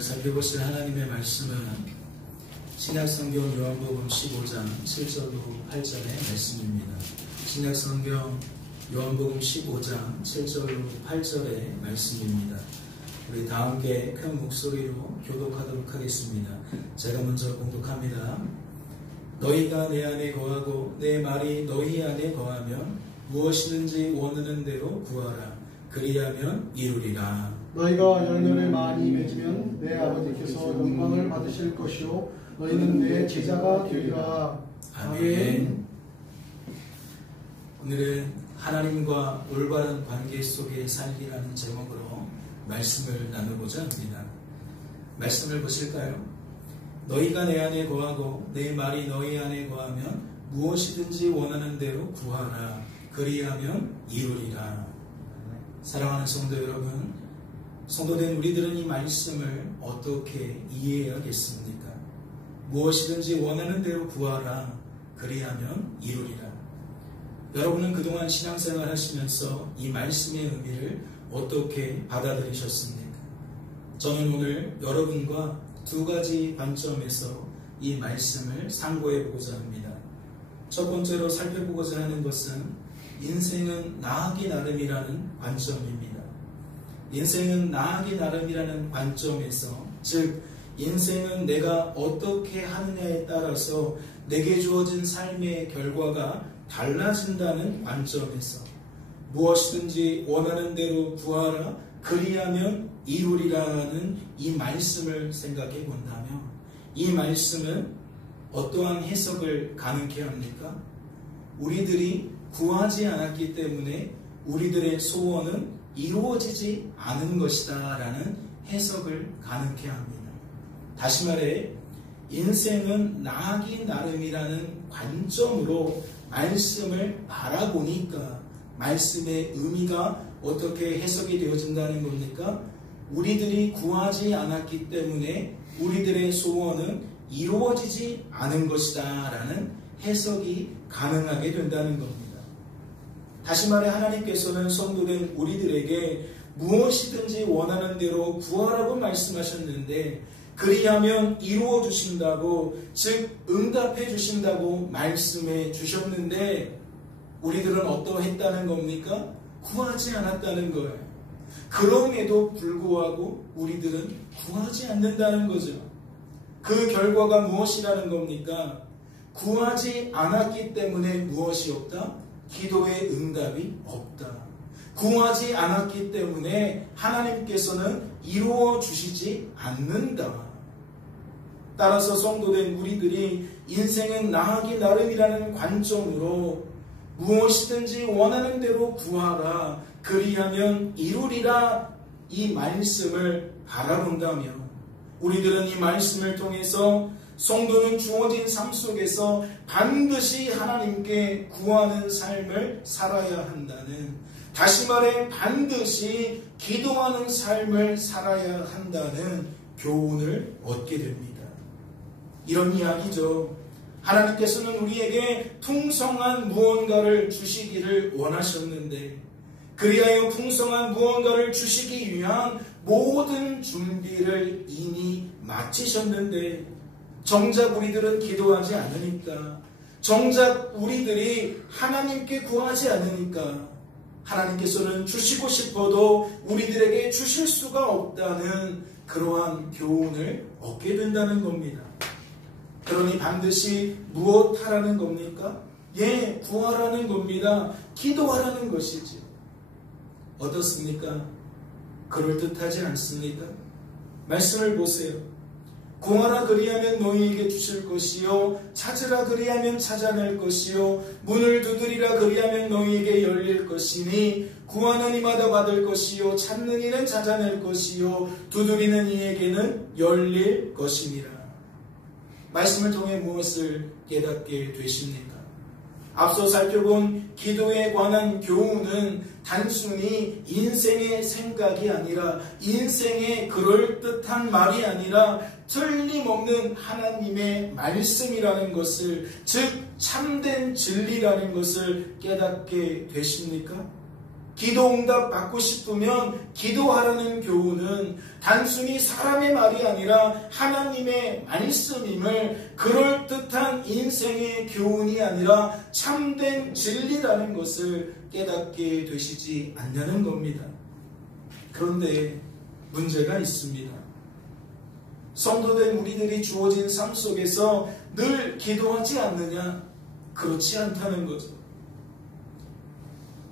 오늘 살펴보실 하나님의 말씀은 신약성경 요한복음 15장 7절로 8절의 말씀입니다. 신약성경 요한복음 15장 7절로 8절의 말씀입니다. 우리 다 함께 큰 목소리로 교독하도록 하겠습니다. 제가 먼저 공독합니다. 너희가 내 안에 거하고 내 말이 너희 안에 거하면 무엇이든지 원하는 대로 구하라. 그리하면 이루리라. 너희가 열매를 많이 맺으면 내 아버지께서 영광을 받으실 것이요 너희는 내 제자가 되리라. 아멘. 오늘은 하나님과 올바른 관계 속에 살기라는 제목으로 말씀을 나누고자 합니다. 말씀을 보실까요? 너희가 내 안에 거하고 내 말이 너희 안에 거하면 무엇이든지 원하는 대로 구하라. 그리하면 이루리라. 사랑하는 성도 여러분, 성도된 우리들은 이 말씀을 어떻게 이해해야겠습니까? 무엇이든지 원하는 대로 구하라. 그리하면 이루리라. 여러분은 그동안 신앙생활 하시면서 이 말씀의 의미를 어떻게 받아들이셨습니까? 저는 오늘 여러분과 두 가지 관점에서 이 말씀을 상고해 보고자 합니다. 첫 번째로 살펴보고자 하는 것은 인생은 나하기 나름이라는 관점입니다. 인생은 나하기 나름이라는 관점에서, 즉 인생은 내가 어떻게 하느냐에 따라서 내게 주어진 삶의 결과가 달라진다는 관점에서 무엇이든지 원하는 대로 구하라. 그리하면 이루리라는 이 말씀을 생각해 본다면 이 말씀은 어떠한 해석을 가능케 합니까? 우리들이 구하지 않았기 때문에 우리들의 소원은 이루어지지 않은 것이다 라는 해석을 가능케 합니다. 다시 말해 인생은 나하기 나름이라는 관점으로 말씀을 바라보니까 말씀의 의미가 어떻게 해석이 되어진다는 겁니까? 우리들이 구하지 않았기 때문에 우리들의 소원은 이루어지지 않은 것이다 라는 해석이 가능하게 된다는 겁니다. 다시 말해 하나님께서는 성도된 우리들에게 무엇이든지 원하는 대로 구하라고 말씀하셨는데 그리하면 이루어 주신다고, 즉 응답해 주신다고 말씀해 주셨는데 우리들은 어떠했다는 겁니까? 구하지 않았다는 거예요. 그럼에도 불구하고 우리들은 구하지 않는다는 거죠. 그 결과가 무엇이라는 겁니까? 구하지 않았기 때문에 무엇이 없다? 기도의 응답이 없다. 구하지 않았기 때문에 하나님께서는 이루어 주시지 않는다. 따라서 성도된 우리들이 인생은 나하기 나름이라는 관점으로 무엇이든지 원하는 대로 구하라. 그리하면 이루리라. 이 말씀을 바라본다면 우리들은 이 말씀을 통해서 성도는 주어진 삶 속에서 반드시 하나님께 구하는 삶을 살아야 한다는, 다시 말해 반드시 기도하는 삶을 살아야 한다는 교훈을 얻게 됩니다. 이런 이야기죠. 하나님께서는 우리에게 풍성한 무언가를 주시기를 원하셨는데 그리하여 풍성한 무언가를 주시기 위한 모든 준비를 이미 마치셨는데 정작 우리들은 기도하지 않으니까, 정작 우리들이 하나님께 구하지 않으니까 하나님께서는 주시고 싶어도 우리들에게 주실 수가 없다는 그러한 교훈을 얻게 된다는 겁니다. 그러니 반드시 무엇하라는 겁니까? 구하라는 겁니다. 기도하라는 것이지. 어떻습니까? 그럴듯하지 않습니까? 말씀을 보세요. 구하라 그리하면 너희에게 주실 것이요 찾으라 그리하면 찾아낼 것이요 문을 두드리라 그리하면 너희에게 열릴 것이니 구하는 이마다 받을 것이요 찾는 이는 찾아낼 것이요 두드리는 이에게는 열릴 것이니라. 말씀을 통해 무엇을 깨닫게 되십니까? 앞서 살펴본 기도에 관한 교훈은 단순히 인생의 생각이 아니라, 인생의 그럴듯한 말이 아니라 틀림없는 하나님의 말씀이라는 것을, 즉 참된 진리라는 것을 깨닫게 되십니까? 기도 응답 받고 싶으면 기도하라는 교훈은 단순히 사람의 말이 아니라 하나님의 말씀임을, 그럴듯한 인생의 교훈이 아니라 참된 진리라는 것을 깨닫게 되시지 않냐는 겁니다. 그런데 문제가 있습니다. 성도된 우리들이 주어진 삶 속에서 늘 기도하지 않느냐? 그렇지 않다는 거죠.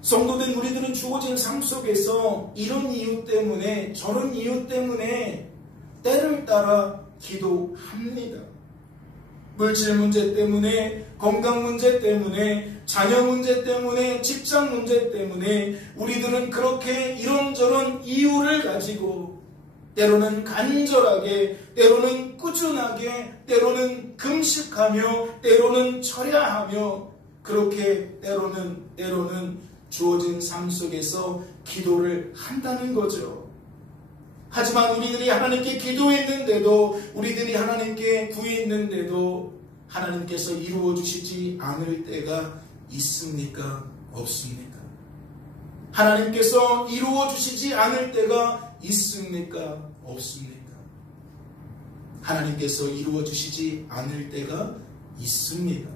성도된 우리들은 주어진 삶 속에서 이런 이유 때문에 저런 이유 때문에 때를 따라 기도합니다. 물질 문제 때문에, 건강 문제 때문에, 자녀 문제 때문에, 직장 문제 때문에 우리들은 그렇게 이런저런 이유를 가지고 때로는 간절하게, 때로는 꾸준하게, 때로는 금식하며, 때로는 철야하며, 그렇게 때로는 주어진 삶 속에서 기도를 한다는 거죠. 하지만 우리들이 하나님께 기도했는데도, 우리들이 하나님께 구했는데도 하나님께서 이루어 주시지 않을 때가 있습니까? 없습니까? 하나님께서 이루어 주시지 않을 때가 있습니까? 없습니까? 하나님께서 이루어 주시지 않을 때가 있습니다.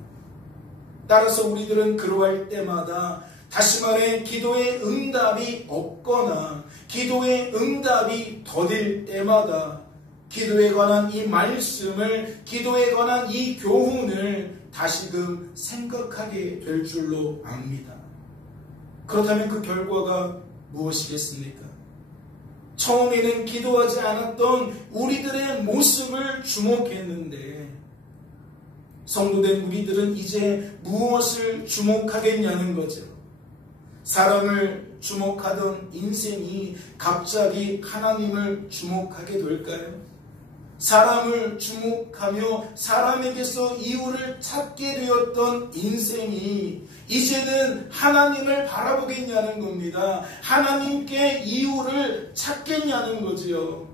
따라서 우리들은 그러할 때마다, 다시 말해 기도의 응답이 없거나 기도의 응답이 더딜 때마다 기도에 관한 이 말씀을, 기도에 관한 이 교훈을 다시금 생각하게 될 줄로 압니다. 그렇다면 그 결과가 무엇이겠습니까? 처음에는 기도하지 않았던 우리들의 모습을 주목했는데, 성도된 우리들은 이제 무엇을 주목하겠냐는 거죠. 사람을 주목하던 인생이 갑자기 하나님을 주목하게 될까요? 사람을 주목하며 사람에게서 이유를 찾게 되었던 인생이 이제는 하나님을 바라보겠냐는 겁니다. 하나님께 이유를 찾겠냐는 거지요.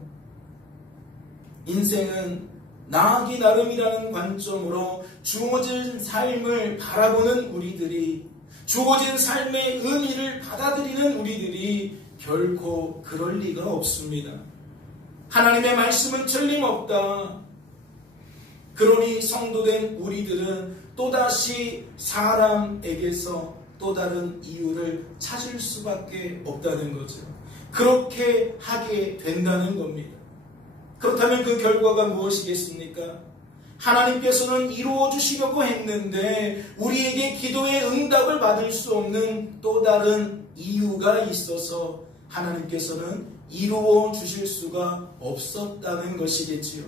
인생은 나하기 나름이라는 관점으로 주어진 삶을 바라보는 우리들이, 주어진 삶의 의미를 받아들이는 우리들이 결코 그럴 리가 없습니다. 하나님의 말씀은 틀림없다. 그러니 성도된 우리들은 또다시 사람에게서 또 다른 이유를 찾을 수밖에 없다는 거죠. 그렇게 하게 된다는 겁니다. 그렇다면 그 결과가 무엇이겠습니까? 하나님께서는 이루어 주시려고 했는데 우리에게 기도의 응답을 받을 수 없는 또 다른 이유가 있어서 하나님께서는 이루어 주실 수가 없었다는 것이겠지요.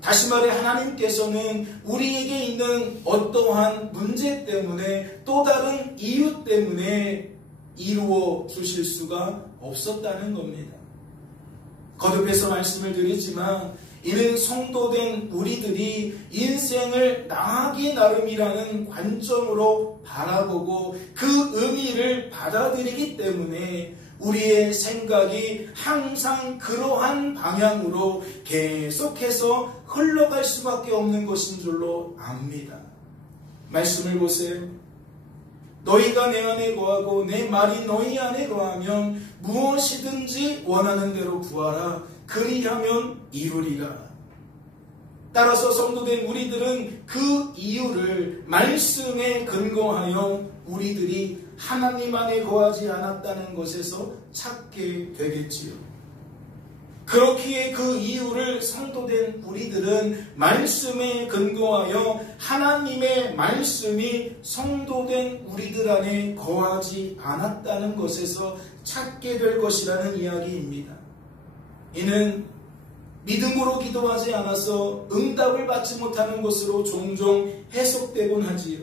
다시 말해 하나님께서는 우리에게 있는 어떠한 문제 때문에, 또 다른 이유 때문에 이루어 주실 수가 없었다는 겁니다. 거듭해서 말씀을 드리지만 이는 성도된 우리들이 인생을 나하기 나름이라는 관점으로 바라보고 그 의미를 받아들이기 때문에 우리의 생각이 항상 그러한 방향으로 계속해서 흘러갈 수밖에 없는 것인 줄로 압니다. 말씀을 보세요. 너희가 내 안에 거하고 내 말이 너희 안에 거하면 무엇이든지 원하는 대로 구하라. 그리하면 이루리라. 따라서 성도된 우리들은 그 이유를 말씀에 근거하여 우리들이 하나님 안에 거하지 않았다는 것에서 찾게 되겠지요. 그렇기에 그 이유를 성도된 우리들은 말씀에 근거하여 하나님의 말씀이 성도된 우리들 안에 거하지 않았다는 것에서 찾게 될 것이라는 이야기입니다. 이는 믿음으로 기도하지 않아서 응답을 받지 못하는 것으로 종종 해석되곤 하지요.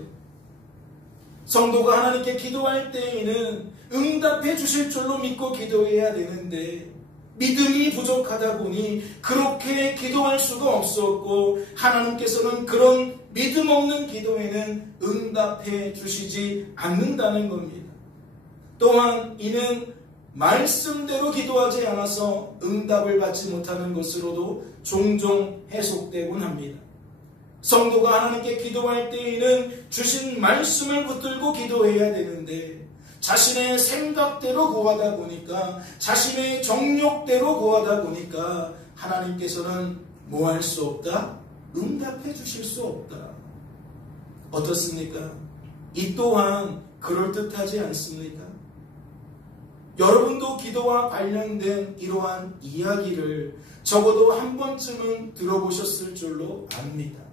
성도가 하나님께 기도할 때에는 응답해 주실 줄로 믿고 기도해야 되는데 믿음이 부족하다 보니 그렇게 기도할 수가 없었고 하나님께서는 그런 믿음 없는 기도에는 응답해 주시지 않는다는 겁니다. 또한 이는 말씀대로 기도하지 않아서 응답을 받지 못하는 것으로도 종종 해석되곤 합니다. 성도가 하나님께 기도할 때에는 주신 말씀을 붙들고 기도해야 되는데 자신의 생각대로 구하다 보니까, 자신의 정욕대로 구하다 보니까 하나님께서는 뭐 할 수 없다? 응답해 주실 수 없다. 어떻습니까? 이 또한 그럴듯하지 않습니까? 여러분도 기도와 관련된 이러한 이야기를 적어도 한 번쯤은 들어보셨을 줄로 압니다.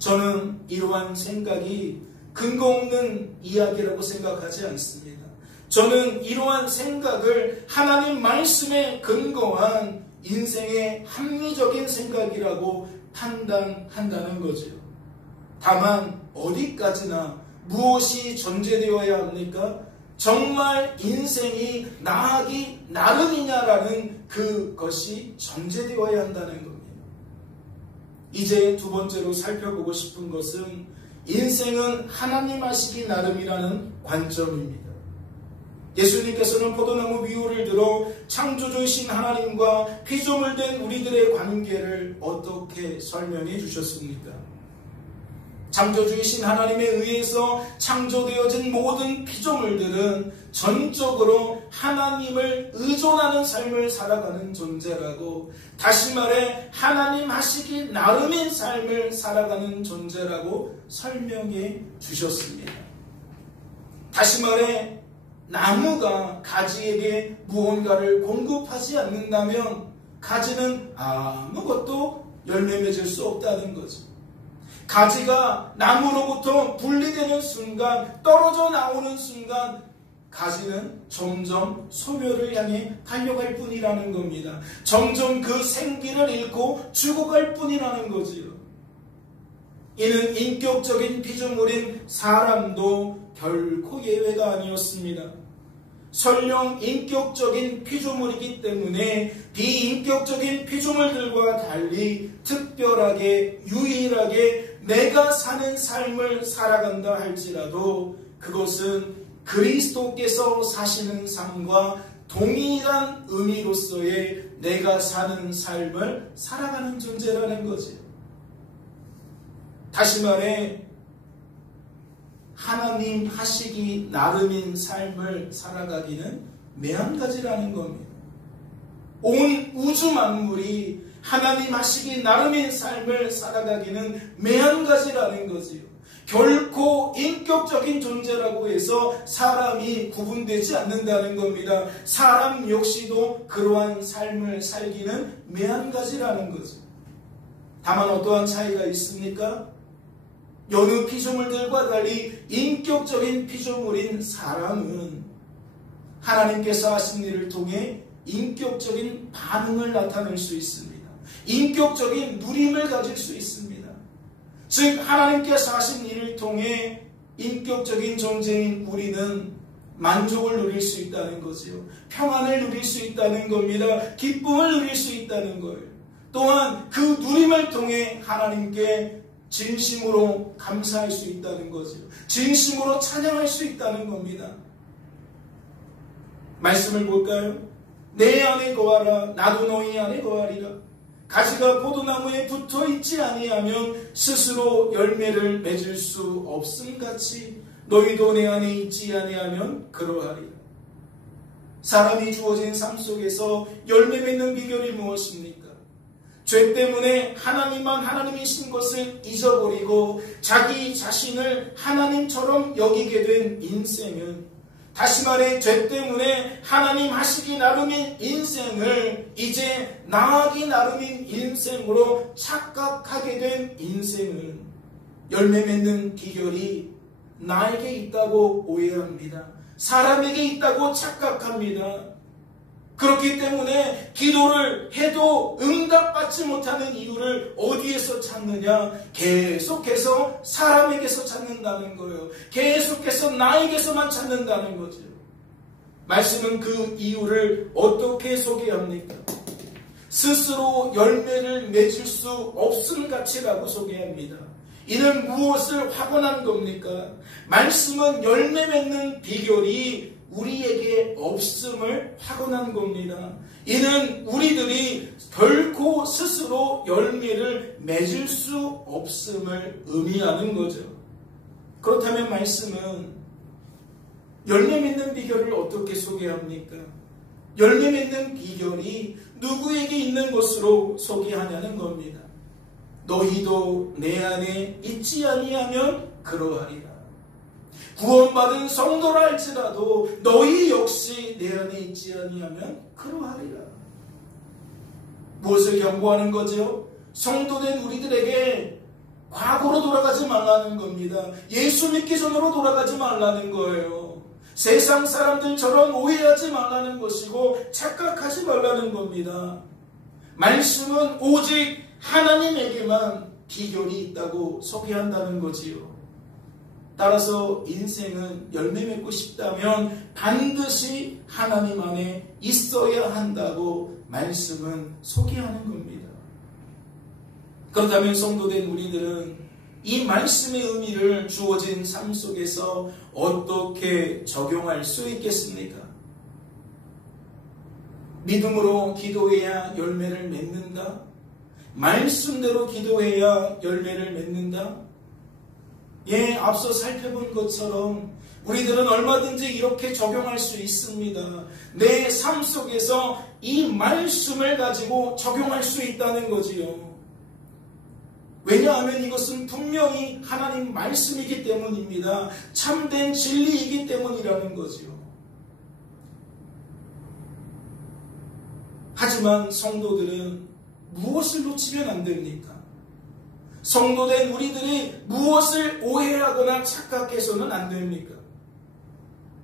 저는 이러한 생각이 근거 없는 이야기라고 생각하지 않습니다. 저는 이러한 생각을 하나님 말씀에 근거한 인생의 합리적인 생각이라고 판단한다는 거죠. 다만 어디까지나 무엇이 전제되어야 합니까? 정말 인생이 나아가기 나름이냐라는 그것이 전제되어야 한다는 겁니다. 이제 두 번째로 살펴보고 싶은 것은 인생은 하나님 하시기 나름이라는 관점입니다. 예수님께서는 포도나무 비유를 들어 창조주이신 하나님과 피조물 된 우리들의 관계를 어떻게 설명해 주셨습니까? 창조주이신 하나님에 의해서 창조되어진 모든 피조물들은 전적으로 하나님을 의존하는 삶을 살아가는 존재라고, 다시 말해 하나님 하시기 나름인 삶을 살아가는 존재라고 설명해 주셨습니다. 다시 말해 나무가 가지에게 무언가를 공급하지 않는다면 가지는 아무것도 열매 맺을 수 없다는 거죠. 가지가 나무로부터 분리되는 순간, 떨어져 나오는 순간 가지는 점점 소멸을 향해 달려갈 뿐이라는 겁니다. 점점 그 생기를 잃고 죽어갈 뿐이라는 거지요. 이는 인격적인 피조물인 사람도 결코 예외가 아니었습니다. 설령 인격적인 피조물이기 때문에 비인격적인 피조물들과 달리 특별하게 유일하게 내가 사는 삶을 살아간다 할지라도 그것은 그리스도께서 사시는 삶과 동일한 의미로서의 내가 사는 삶을 살아가는 존재라는 거죠. 다시 말해 하나님 하시기 나름인 삶을 살아가기는 매한가지라는 겁니다. 온 우주 만물이 하나님 하시기 나름인 삶을 살아가기는 매한가지라는 거지요. 결코 인격적인 존재라고 해서 사람이 구분되지 않는다는 겁니다. 사람 역시도 그러한 삶을 살기는 매한가지라는 거죠. 다만 어떠한 차이가 있습니까? 여느 피조물들과 달리 인격적인 피조물인 사람은 하나님께서 하신 일을 통해 인격적인 반응을 나타낼 수 있습니다. 인격적인 누림을 가질 수 있습니다. 즉 하나님께서 하신 일을 통해 인격적인 존재인 우리는 만족을 누릴 수 있다는 거지요. 평안을 누릴 수 있다는 겁니다. 기쁨을 누릴 수 있다는 거예요. 또한 그 누림을 통해 하나님께 진심으로 감사할 수 있다는 거죠. 진심으로 찬양할 수 있다는 겁니다. 말씀을 볼까요? 내 안에 거하라 나도 너희 안에 거하리라. 가지가 포도나무에 붙어 있지 아니하면 스스로 열매를 맺을 수 없음같이 너희도 내 안에 있지 아니하면 그러하리라. 사람이 주어진 삶 속에서 열매 맺는 비결이 무엇입니까? 죄 때문에 하나님만 하나님이신 것을 잊어버리고 자기 자신을 하나님처럼 여기게 된 인생은, 다시 말해 죄 때문에 하나님 하시기 나름인 인생을 이제 나아가기 나름인 인생으로 착각하게 된 인생은 열매 맺는 비결이 나에게 있다고 오해합니다. 사람에게 있다고 착각합니다. 그렇기 때문에 기도를 해도 응답받지 못하는 이유를 어디에서 찾느냐? 계속해서 사람에게서 찾는다는 거예요. 계속해서 나에게서만 찾는다는 거죠. 말씀은 그 이유를 어떻게 소개합니까? 스스로 열매를 맺을 수 없음 가치라고 소개합니다. 이는 무엇을 확언한 겁니까? 말씀은 열매 맺는 비결이 우리에게 없음을 확언한 겁니다. 이는 우리들이 결코 스스로 열매를 맺을 수 없음을 의미하는 거죠. 그렇다면 말씀은 열매 맺는 비결을 어떻게 소개합니까? 열매 맺는 비결이 누구에게 있는 것으로 소개하냐는 겁니다. 너희도 내 안에 있지 아니하면 그러하리라. 구원받은 성도라 할지라도 너희 역시 내 안에 있지 아니하면 그러하리라. 무엇을 경고하는 거죠? 성도된 우리들에게 과거로 돌아가지 말라는 겁니다. 예수 믿기 전으로 돌아가지 말라는 거예요. 세상 사람들처럼 오해하지 말라는 것이고 착각하지 말라는 겁니다. 말씀은 오직 하나님에게만 비결이 있다고 소개한다는 거지요. 따라서 인생은 열매 맺고 싶다면 반드시 하나님 안에 있어야 한다고 말씀은 소개하는 겁니다. 그렇다면 성도된 우리들은 이 말씀의 의미를 주어진 삶 속에서 어떻게 적용할 수 있겠습니까? 믿음으로 기도해야 열매를 맺는다? 말씀대로 기도해야 열매를 맺는다? 예, 앞서 살펴본 것처럼 우리들은 얼마든지 이렇게 적용할 수 있습니다. 내 삶 속에서 이 말씀을 가지고 적용할 수 있다는 거지요. 왜냐하면 이것은 분명히 하나님 말씀이기 때문입니다. 참된 진리이기 때문이라는 거지요. 하지만 성도들은 무엇을 놓치면 안 됩니까? 성도된 우리들이 무엇을 오해하거나 착각해서는 안 됩니까?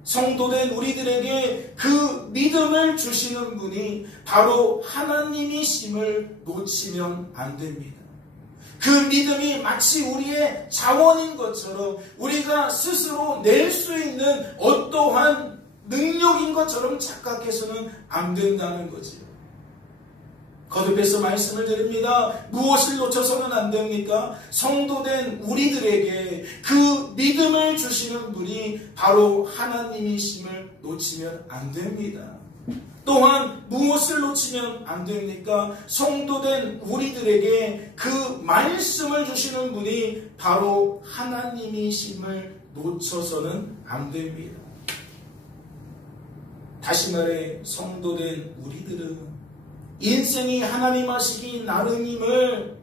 성도된 우리들에게 그 믿음을 주시는 분이 바로 하나님이심을 놓치면 안 됩니다. 그 믿음이 마치 우리의 자원인 것처럼 우리가 스스로 낼 수 있는 어떠한 능력인 것처럼 착각해서는 안 된다는 거지요. 거듭해서 말씀을 드립니다. 무엇을 놓쳐서는 안 됩니까? 성도된 우리들에게 그 믿음을 주시는 분이 바로 하나님이심을 놓치면 안 됩니다. 또한 무엇을 놓치면 안 됩니까? 성도된 우리들에게 그 말씀을 주시는 분이 바로 하나님이심을 놓쳐서는 안 됩니다. 다시 말해 성도된 우리들은 인생이 하나님 하시기 나름임을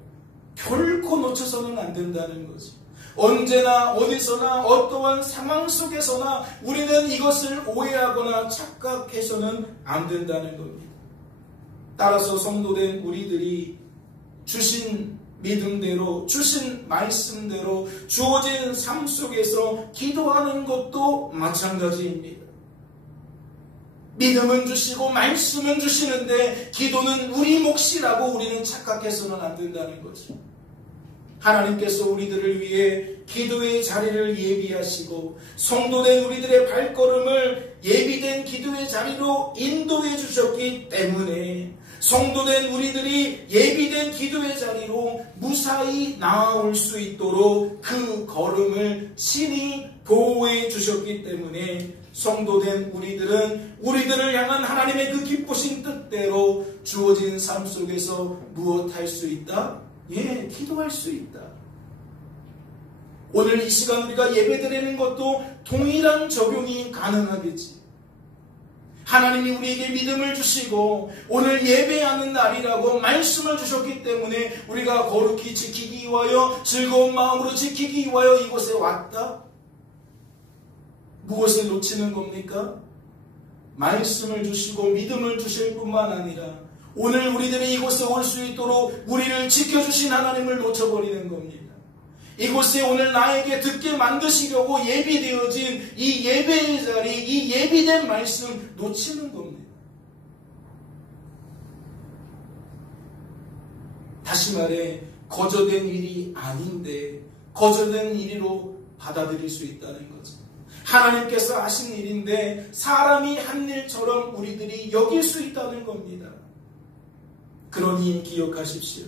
결코 놓쳐서는 안 된다는 거죠. 언제나 어디서나 어떠한 상황 속에서나 우리는 이것을 오해하거나 착각해서는 안 된다는 겁니다. 따라서 성도된 우리들이 주신 믿음대로 주신 말씀대로 주어진 삶 속에서 기도하는 것도 마찬가지입니다. 믿음은 주시고 말씀은 주시는데 기도는 우리 몫이라고 우리는 착각해서는 안 된다는 거죠. 하나님께서 우리들을 위해 기도의 자리를 예비하시고 성도된 우리들의 발걸음을 예비된 기도의 자리로 인도해 주셨기 때문에 성도된 우리들이 예비된 기도의 자리로 무사히 나아올 수 있도록 그 걸음을 친히 보호해 주셨기 때문에 성도된 우리들은 우리들을 향한 하나님의 그 기쁘신 뜻대로 주어진 삶 속에서 무엇할 수 있다? 예, 기도할 수 있다. 오늘 이 시간 우리가 예배드리는 것도 동일한 적용이 가능하겠지. 하나님이 우리에게 믿음을 주시고 오늘 예배하는 날이라고 말씀을 주셨기 때문에 우리가 거룩히 지키기 위하여 즐거운 마음으로 지키기 위하여 이곳에 왔다. 무엇을 놓치는 겁니까? 말씀을 주시고 믿음을 주실 뿐만 아니라 오늘 우리들이 이곳에 올 수 있도록 우리를 지켜주신 하나님을 놓쳐버리는 겁니다. 이곳에 오늘 나에게 듣게 만드시려고 예비되어진 이 예배의 자리, 이 예비된 말씀 놓치는 겁니다. 다시 말해 거저된 일이 아닌데 거저된 일로 받아들일 수 있다는 거죠. 하나님께서 하신 일인데 사람이 한 일처럼 우리들이 여길 수 있다는 겁니다. 그러니 기억하십시오.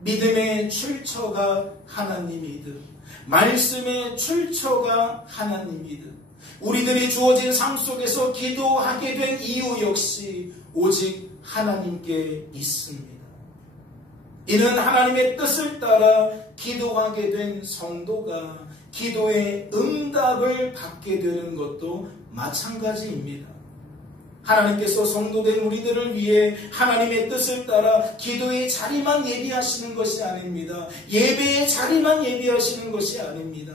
믿음의 출처가 하나님이듯 말씀의 출처가 하나님이듯 우리들이 주어진 삶 속에서 기도하게 된 이유 역시 오직 하나님께 있습니다. 이는 하나님의 뜻을 따라 기도하게 된 성도가 기도의 응답을 받게 되는 것도 마찬가지입니다. 하나님께서 성도된 우리들을 위해 하나님의 뜻을 따라 기도의 자리만 예비하시는 것이 아닙니다. 예배의 자리만 예비하시는 것이 아닙니다.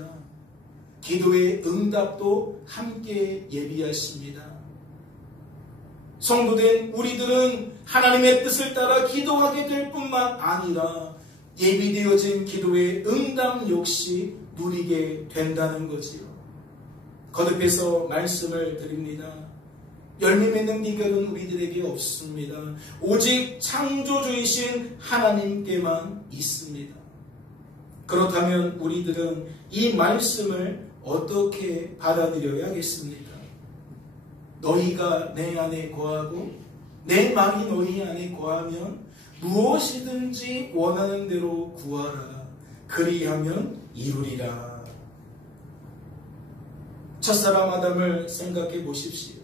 기도의 응답도 함께 예비하십니다. 성도된 우리들은 하나님의 뜻을 따라 기도하게 될 뿐만 아니라 예비되어진 기도의 응답 역시 누리게 된다는 거지요. 거듭해서 말씀을 드립니다. 열매 맺는 비결은 우리들에게 없습니다. 오직 창조주이신 하나님께만 있습니다. 그렇다면 우리들은 이 말씀을 어떻게 받아들여야겠습니까? 너희가 내 안에 거하고 내 말이 너희 안에 거하면 무엇이든지 원하는 대로 구하라. 그리하면 이루리라. 첫사람 아담을 생각해 보십시오.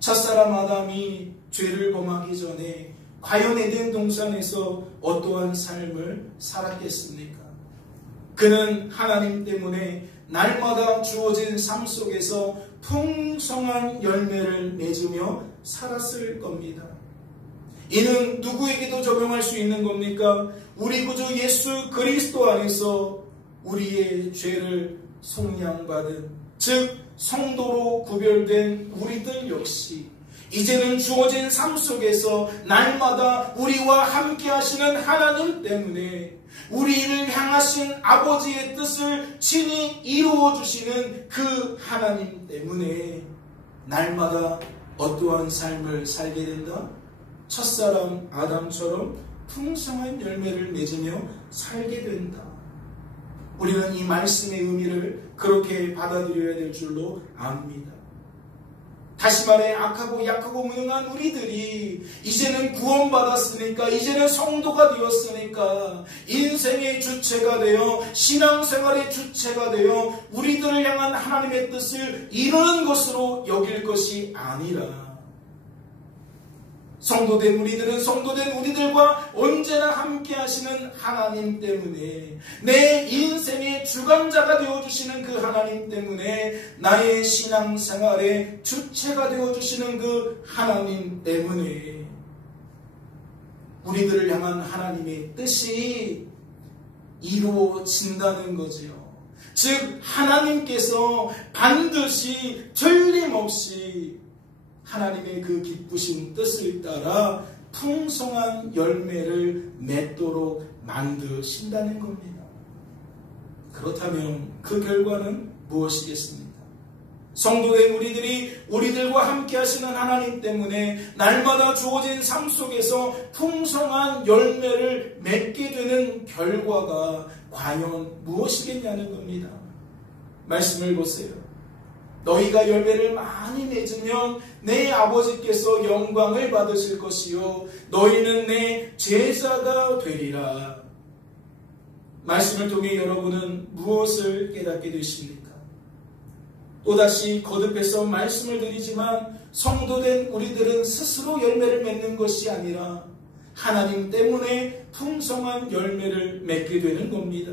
첫사람 아담이 죄를 범하기 전에 과연 에덴 동산에서 어떠한 삶을 살았겠습니까? 그는 하나님 때문에 날마다 주어진 삶 속에서 풍성한 열매를 맺으며 살았을 겁니다. 이는 누구에게도 적용할 수 있는 겁니까? 우리 구주 예수 그리스도 안에서 우리의 죄를 속량받은, 즉 성도로 구별된 우리들 역시 이제는 주어진 삶 속에서 날마다 우리와 함께 하시는 하나님 때문에 우리를 향하신 아버지의 뜻을 친히 이루어 주시는 그 하나님 때문에 날마다 어떠한 삶을 살게 된다? 첫사람 아담처럼 풍성한 열매를 맺으며 살게 된다. 우리는 이 말씀의 의미를 그렇게 받아들여야 될 줄로 압니다. 다시 말해 악하고 약하고 무능한 우리들이 이제는 구원받았으니까, 이제는 성도가 되었으니까 인생의 주체가 되어 신앙생활의 주체가 되어 우리들을 향한 하나님의 뜻을 이루는 것으로 여길 것이 아니라 성도된 우리들은 성도된 우리들과 언제나 함께 하시는 하나님 때문에, 내 인생의 주관자가 되어주시는 그 하나님 때문에, 나의 신앙생활의 주체가 되어주시는 그 하나님 때문에 우리들을 향한 하나님의 뜻이 이루어진다는 거지요. 즉 하나님께서 반드시 틀림없이 하나님의 그 기쁘신 뜻을 따라 풍성한 열매를 맺도록 만드신다는 겁니다. 그렇다면 그 결과는 무엇이겠습니까? 성도된 우리들이 우리들과 함께 하시는 하나님 때문에 날마다 주어진 삶 속에서 풍성한 열매를 맺게 되는 결과가 과연 무엇이겠냐는 겁니다. 말씀을 보세요. 너희가 열매를 많이 맺으면 내 아버지께서 영광을 받으실 것이요 너희는 내 제자가 되리라. 말씀을 통해 여러분은 무엇을 깨닫게 되십니까? 또다시 거듭해서 말씀을 드리지만 성도된 우리들은 스스로 열매를 맺는 것이 아니라 하나님 때문에 풍성한 열매를 맺게 되는 겁니다.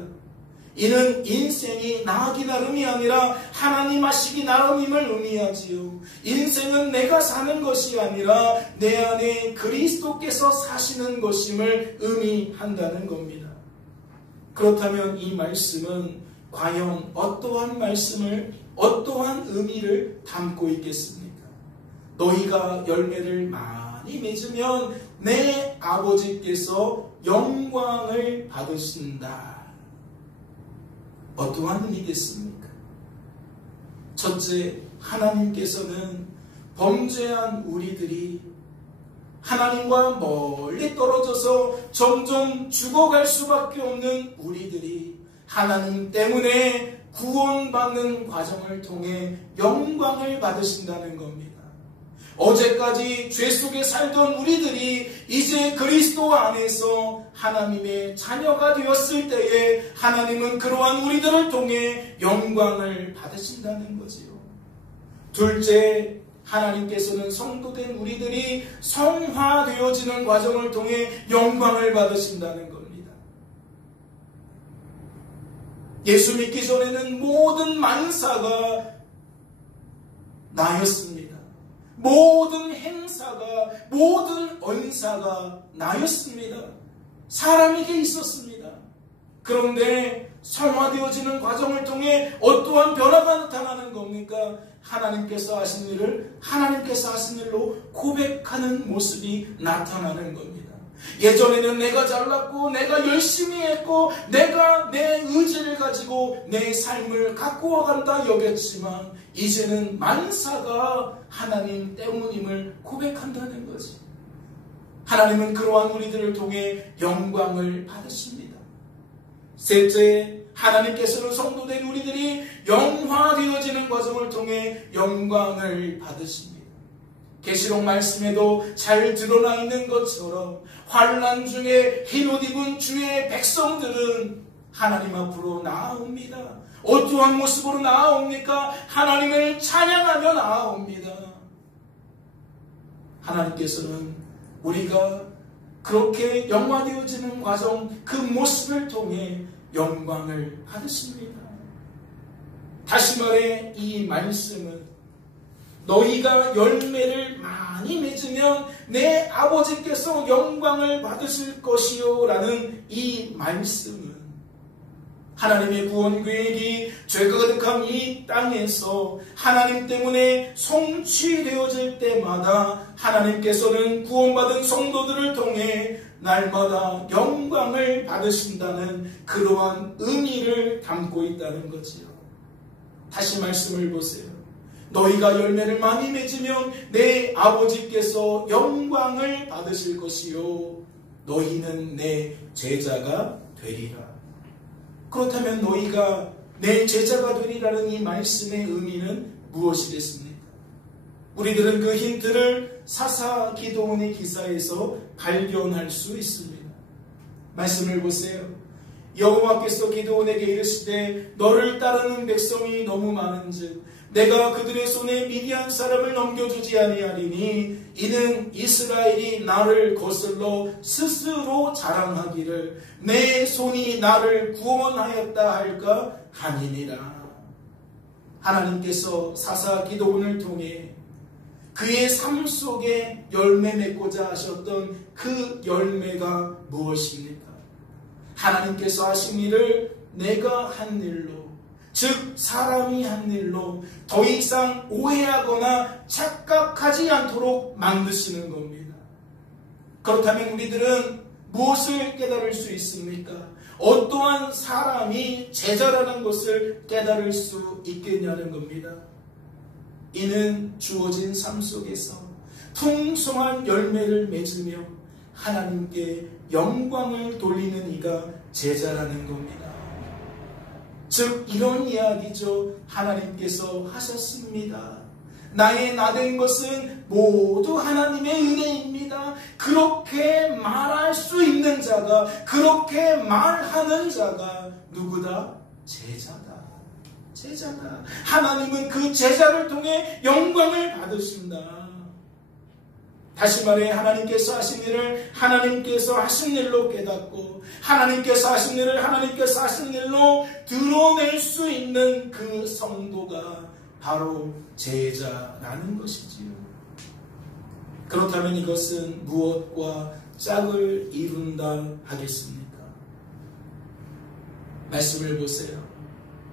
이는 인생이 나하기 나름이 아니라 하나님 하시기 나름임을 의미하지요. 인생은 내가 사는 것이 아니라 내 안에 그리스도께서 사시는 것임을 의미한다는 겁니다. 그렇다면 이 말씀은 과연 어떠한 말씀을, 어떠한 의미를 담고 있겠습니까? 너희가 열매를 많이 맺으면 내 아버지께서 영광을 받으신다. 어떠한 의미겠습니까? 첫째, 하나님께서는 범죄한 우리들이 하나님과 멀리 떨어져서 점점 죽어갈 수밖에 없는 우리들이 하나님 때문에 구원받는 과정을 통해 영광을 받으신다는 겁니다. 어제까지 죄 속에 살던 우리들이 이제 그리스도 안에서 하나님의 자녀가 되었을 때에 하나님은 그러한 우리들을 통해 영광을 받으신다는 거지요. 둘째, 하나님께서는 성도된 우리들이 성화되어지는 과정을 통해 영광을 받으신다는 겁니다. 예수 믿기 전에는 모든 만사가 나였습니다. 모든 행사가, 모든 언사가 나였습니다. 사람에게 있었습니다. 그런데 성화되어지는 과정을 통해 어떠한 변화가 나타나는 겁니까? 하나님께서 하신 일을 하나님께서 하신 일로 고백하는 모습이 나타나는 겁니다. 예전에는 내가 잘났고 내가 열심히 했고 내가 내 의지를 가지고 내 삶을 가꾸어 간다 여겼지만 이제는 만사가 하나님 때문임을 고백한다는 거지. 하나님은 그러한 우리들을 통해 영광을 받으십니다. 셋째, 하나님께서는 성도된 우리들이 영화되어지는 과정을 통해 영광을 받으십니다. 계시록 말씀에도 잘 드러나 있는 것처럼 환난 중에 흰옷 입은 주의 백성들은 하나님 앞으로 나아옵니다. 어떠한 모습으로 나아옵니까? 하나님을 찬양하며 나아옵니다. 하나님께서는 우리가 그렇게 영화되어지는 과정, 그 모습을 통해 영광을 받으십니다. 다시 말해 이 말씀은 너희가 열매를 많이 맺으면 내 아버지께서 영광을 받으실 것이요 라는 이 말씀은 하나님의 구원 계획이 죄가 가득한 이 땅에서 하나님 때문에 성취되어질 때마다 하나님께서는 구원받은 성도들을 통해 날마다 영광을 받으신다는 그러한 의미를 담고 있다는 거지요. 다시 말씀을 보세요. 너희가 열매를 많이 맺으면 내 아버지께서 영광을 받으실 것이요 너희는 내 제자가 되리라. 그렇다면 너희가 내 제자가 되리라는 이 말씀의 의미는 무엇이겠습니까? 우리들은 그 힌트를 사사 기도원의 기사에서 발견할 수 있습니다. 말씀을 보세요. 여호와께서 기도원에게 이르시되 너를 따르는 백성이 너무 많은즉 내가 그들의 손에 미디안 사람을 넘겨주지 아니하리니 이는 이스라엘이 나를 거슬러 스스로 자랑하기를 내 손이 나를 구원하였다 할까 하니니라. 하나님께서 사사 기도원을 통해 그의 삶 속에 열매 맺고자 하셨던 그 열매가 무엇입니까? 하나님께서 하신 일을 내가 한 일로, 즉 사람이 한 일로 더 이상 오해하거나 착각하지 않도록 만드시는 겁니다. 그렇다면 우리들은 무엇을 깨달을 수 있습니까? 어떠한 사람이 제자라는 것을 깨달을 수 있겠냐는 겁니다. 이는 주어진 삶 속에서 풍성한 열매를 맺으며 하나님께 영광을 돌리는 이가 제자라는 겁니다. 즉 이런 이야기죠. 하나님께서 하셨습니다. 나의 나된 것은 모두 하나님의 은혜입니다. 그렇게 말할 수 있는 자가, 그렇게 말하는 자가 누구다? 제자다. 제자다. 하나님은 그 제자를 통해 영광을 받으신다. 다시 말해 하나님께서 하신 일을 하나님께서 하신 일로 깨닫고 하나님께서 하신 일을 하나님께서 하신 일로 드러낼 수 있는 그 성도가 바로 제자라는 것이지요. 그렇다면 이것은 무엇과 짝을 이룬다 하겠습니까? 말씀을 보세요.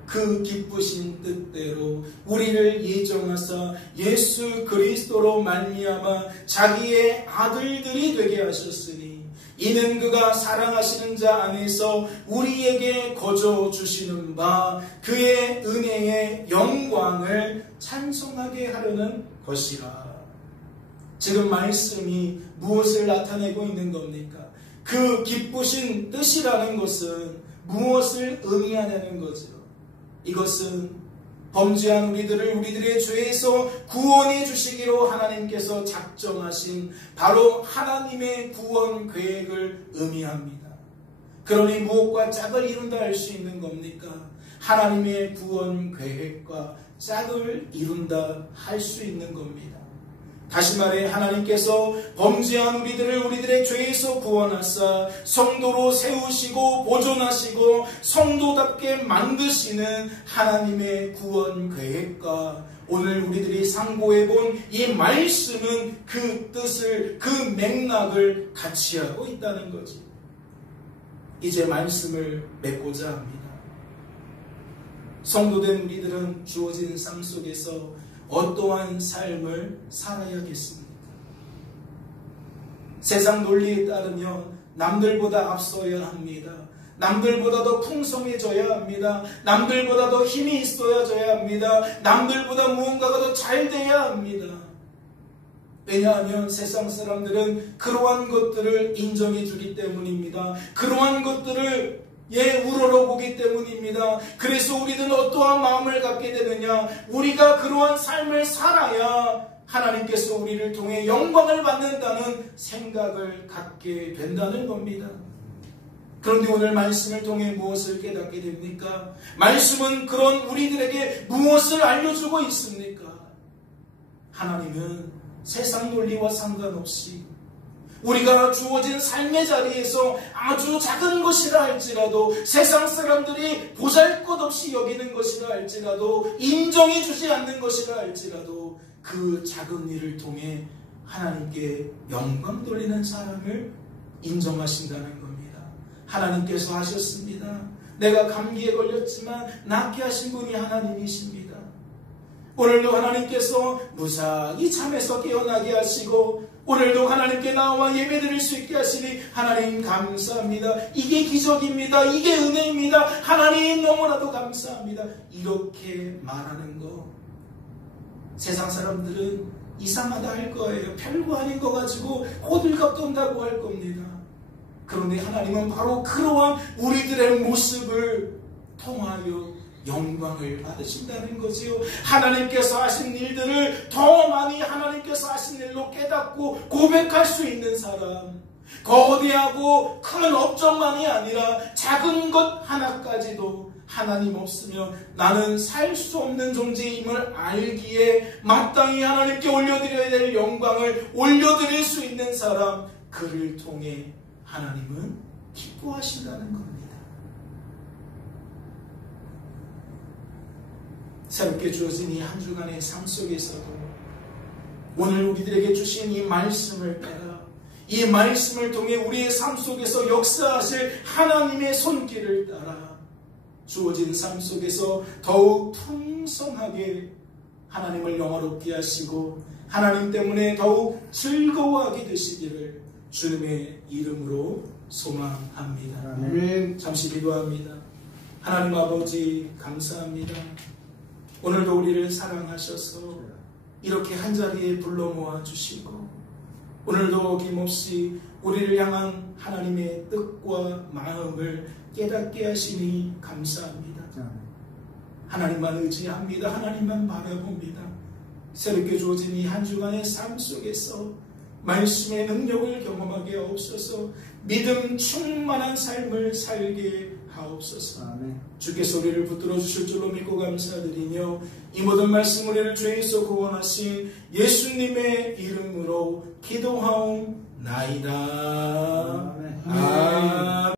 그 기쁘신 뜻대로 우리를 예정하사 예수 그리스도로 말미암아 자기의 아들들이 되게 하셨으니 이는 그가 사랑하시는 자 안에서 우리에게 거저 주시는 바 그의 은혜의 영광을 찬송하게 하려는 것이라. 지금 말씀이 무엇을 나타내고 있는 겁니까? 그 기쁘신 뜻이라는 것은 무엇을 의미하냐는 거죠. 이것은 범죄한 우리들의 죄에서 구원해 주시기로 하나님께서 작정하신 바로 하나님의 구원 계획을 의미합니다. 그러니 무엇과 짝을 이룬다 할 수 있는 겁니까? 하나님의 구원 계획과 짝을 이룬다 할 수 있는 겁니다. 다시 말해 하나님께서 범죄한 우리들의 죄에서 구원하사 성도로 세우시고 보존하시고 성도답게 만드시는 하나님의 구원 계획과 오늘 우리들이 상고해 본 이 말씀은 그 뜻을, 그 맥락을 같이 하고 있다는 거지. 이제 말씀을 맺고자 합니다. 성도된 우리들은 주어진 삶 속에서 어떠한 삶을 살아야겠습니까? 세상 논리에 따르면 남들보다 앞서야 합니다. 남들보다 더 풍성해져야 합니다. 남들보다 더 힘이 있어야져야 합니다. 남들보다 무언가가 더 잘 돼야 합니다. 왜냐하면 세상 사람들은 그러한 것들을 인정해 주기 때문입니다. 그러한 것들을 우러러보기 때문입니다. 그래서 우리는 어떠한 마음을 갖게 되느냐? 우리가 그러한 삶을 살아야 하나님께서 우리를 통해 영광을 받는다는 생각을 갖게 된다는 겁니다. 그런데 오늘 말씀을 통해 무엇을 깨닫게 됩니까? 말씀은 그런 우리들에게 무엇을 알려주고 있습니까? 하나님은 세상 논리와 상관없이 우리가 주어진 삶의 자리에서 아주 작은 것이라 할지라도 세상 사람들이 보잘것없이 여기는 것이라 할지라도 인정해 주지 않는 것이라 할지라도 그 작은 일을 통해 하나님께 영광 돌리는 사람을 인정하신다는 겁니다. 하나님께서 하셨습니다. 내가 감기에 걸렸지만 낫게 하신 분이 하나님이십니다. 오늘도 하나님께서 무사히 잠에서 깨어나게 하시고 오늘도 하나님께 나와 예배드릴 수 있게 하시니 하나님 감사합니다. 이게 기적입니다. 이게 은혜입니다. 하나님 너무나도 감사합니다. 이렇게 말하는 거 세상 사람들은 이상하다 할 거예요. 별거 아닌 거 가지고 호들갑 떤다고 할 겁니다. 그런데 하나님은 바로 그러한 우리들의 모습을 통하여 영광을 받으신다는 거지요. 하나님께서 하신 일들을 더 많이 하나님께서 하신 일로 깨닫고 고백할 수 있는 사람, 거대하고 큰 업적만이 아니라 작은 것 하나까지도 하나님 없으면 나는 살 수 없는 존재임을 알기에 마땅히 하나님께 올려드려야 될 영광을 올려드릴 수 있는 사람, 그를 통해 하나님은 기뻐하신다는 겁니다. 새롭게 주어진 이 한 주간의 삶 속에서도 오늘 우리들에게 주신 이 말씀을 따라 이 말씀을 통해 우리의 삶 속에서 역사하실 하나님의 손길을 따라 주어진 삶 속에서 더욱 풍성하게 하나님을 영화롭게 하시고 하나님 때문에 더욱 즐거워하게 되시기를 주님의 이름으로 소망합니다. 아멘. 잠시 기도합니다. 하나님 아버지 감사합니다. 오늘도 우리를 사랑하셔서 이렇게 한자리에 불러 모아주시고 오늘도 어김없이 우리를 향한 하나님의 뜻과 마음을 깨닫게 하시니 감사합니다. 하나님만 의지합니다. 하나님만 바라봅니다. 새롭게 주어진 이 한 주간의 삶 속에서 말씀의 능력을 경험하게 하옵소서. 믿음 충만한 삶을 살게 하옵소서. 아멘. 주께서 우리를 붙들어 주실 줄로 믿고 감사드리며 이 모든 말씀 우리를 죄에서 구원하신 예수님의 이름으로 기도하옵나이다. 아멘. 아멘.